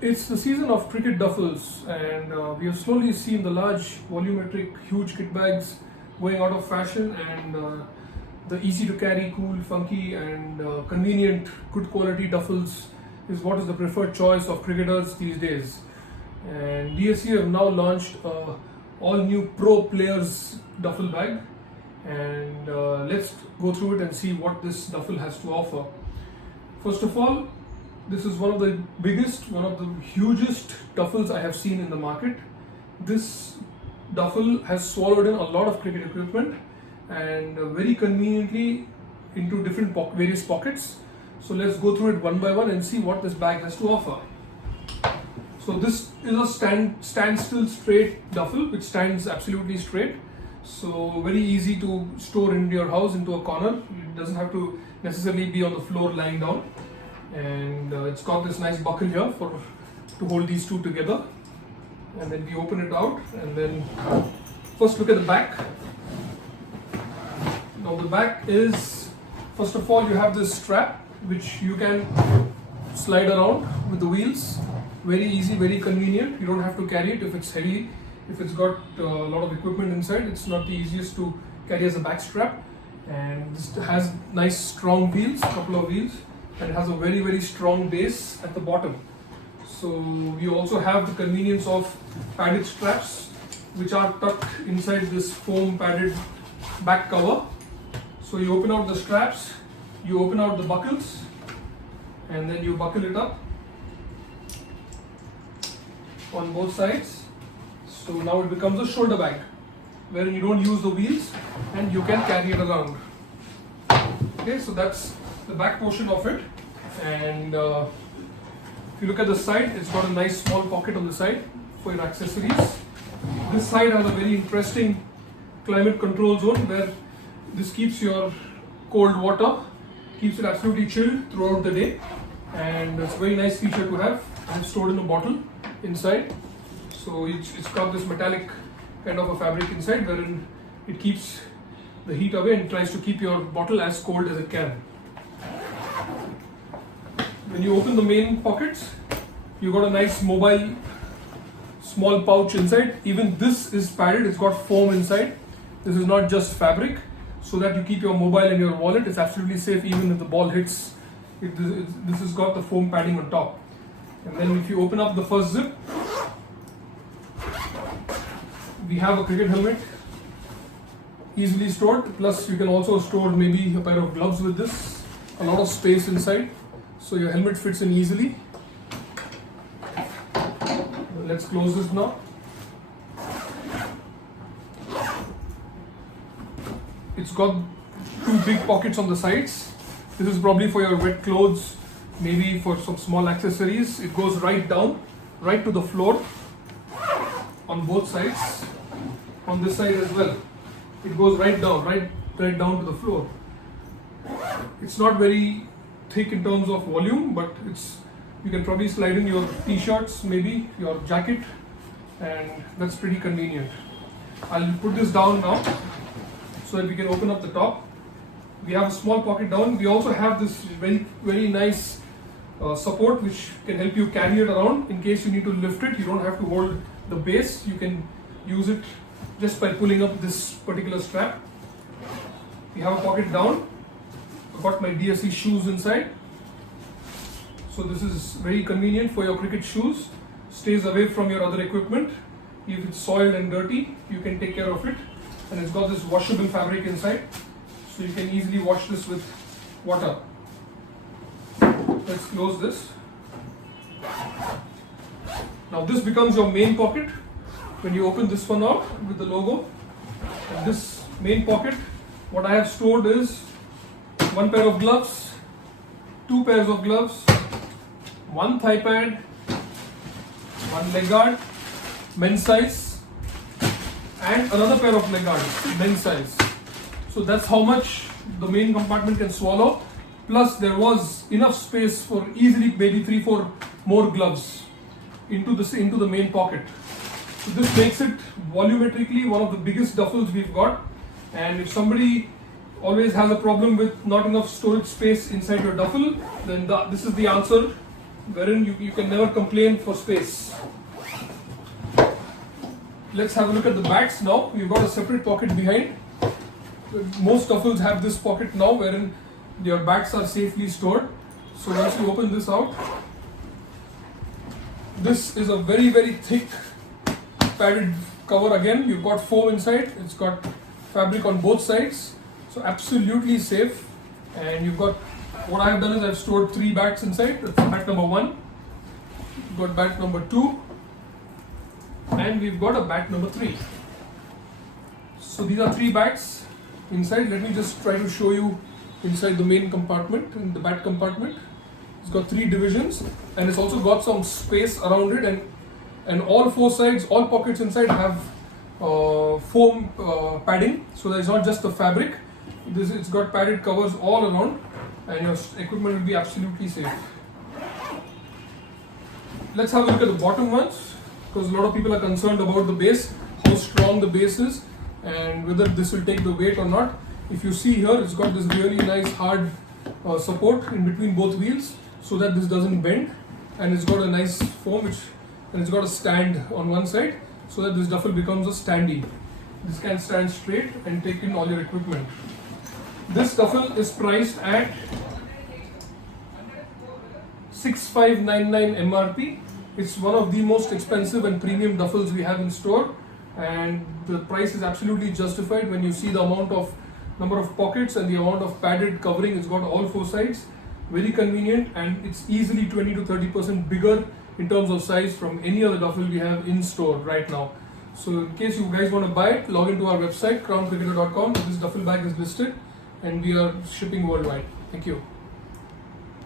It's the season of cricket duffels, and we have slowly seen the large, volumetric, huge kit bags going out of fashion, and the easy to carry, cool, funky, and convenient, good quality duffels is what is the preferred choice of cricketers these days. And DSC have now launched all new Pro Players duffel bag, and let's go through it and see what this duffel has to offer. First of all, this is one of the biggest, one of the hugest duffels I have seen in the market. This duffel has swallowed in a lot of cricket equipment and very conveniently into different various pockets. So let's go through it one by one and see what this bag has to offer. So this is a standstill straight duffel which stands absolutely straight. So very easy to store in your house into a corner. It doesn't have to necessarily be on the floor lying down. And it's got this nice buckle here to hold these two together. And then we open it out, and then first look at the back. Now the back is, first of all, you have this strap which you can slide around with the wheels. Very easy, very convenient. You don't have to carry it if it's heavy. If it's got a lot of equipment inside, it's not the easiest to carry as a back strap. And this has nice strong wheels, couple of wheels, and it has a very, very strong base at the bottom. So you also have the convenience of padded straps which are tucked inside this foam padded back cover. So you open out the straps, you open out the buckles, and then you buckle it up on both sides. So now it becomes a shoulder bag wherein you don't use the wheels and you can carry it around. Okay, so that's the back portion of it. And if you look at the side, it's got a nice small pocket on the side for your accessories. This side has a very interesting climate control zone where this keeps your cold water, keeps it absolutely chilled throughout the day, and it's a very nice feature to have. And it's stored in a bottle inside. So it's got this metallic kind of a fabric inside wherein it keeps the heat away and tries to keep your bottle as cold as it can. When you open the main pockets, you got a nice mobile small pouch inside. Even this is padded, it's got foam inside. This is not just fabric, so that you keep your mobile and your wallet. It's absolutely safe even if the ball hits. This has got the foam padding on top. And then if you open up the first zip, we have a cricket helmet easily stored. Plus you can also store maybe a pair of gloves with this. A lot of space inside. So your helmet fits in easily. Let's close this now. It's got two big pockets on the sides. This is probably for your wet clothes, maybe for some small accessories. It goes right down, right to the floor on both sides. On this side as well. It goes right down, right down to the floor. It's not very thick in terms of volume, but you can probably slide in your t-shirts, maybe your jacket, and that's pretty convenient. I'll put this down now so that we can open up the top. We have a small pocket down. We also have this very, very nice support which can help you carry it around in case you need to lift it. You don't have to hold the base. You can use it just by pulling up this particular strap. We have a pocket down. I've got my DSC shoes inside. So this is very convenient for your cricket shoes. Stays away from your other equipment. If it's soiled and dirty, you can take care of it. And it's got this washable fabric inside. So you can easily wash this with water. Let's close this. Now this becomes your main pocket. When you open this one out with the logo, and this main pocket, what I have stored is one pair of gloves, two pairs of gloves, one thigh pad, one leg guard, men's size, and another pair of leg guards, men's size. So that's how much the main compartment can swallow. Plus there was enough space for easily maybe 3-4 more gloves into the main pocket. So this makes it volumetrically one of the biggest duffels we've got. And if somebody always has a problem with not enough storage space inside your duffel, then this is the answer wherein you can never complain for space. Let's have a look at the bags now. We've got a separate pocket behind. Most duffels have this pocket now wherein your bags are safely stored. So once you open this out, this is a very thick padded cover again. You've got foam inside, it's got fabric on both sides, so absolutely safe. And you've got, what I have done is I've stored 3 bags inside. That's bag number 1, you've got bag number 2, and we've got a bag number 3. So these are 3 bags inside. Let me just try to show you inside the main compartment, in the bag compartment. It's got 3 divisions, and it's also got some space around it, and all 4 sides, all pockets inside have foam padding, so that it's not just the fabric. It's got padded covers all around, and your equipment will be absolutely safe. Let's have a look at the bottom ones, because a lot of people are concerned about the base, how strong the base is, and whether this will take the weight or not. If you see here, it's got this really nice hard support in between both wheels, so that this doesn't bend, and it's got a nice foam and it's got a stand on one side, so that this duffel becomes a standee. This can stand straight and take in all your equipment. This duffel is priced at 6599 MRP. It's one of the most expensive and premium duffels we have in store, and the price is absolutely justified when you see the amount of number of pockets and the amount of padded covering. It's got all 4 sides, very convenient, and it's easily 20 to 30% bigger in terms of size from any other duffel we have in store right now. So in case you guys want to buy it, log into our website crowncricketer.com. This duffel bag is listed, and we are shipping worldwide. Thank you.